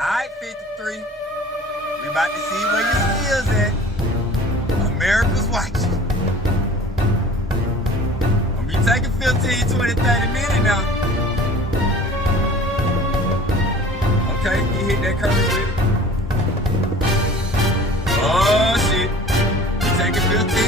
Alright, 53. We about to see where your skills at. America's watching. I'm gonna be taking 15, 20, 30 minutes now. Okay, he hit that curve with it. Oh shit. He taking 15.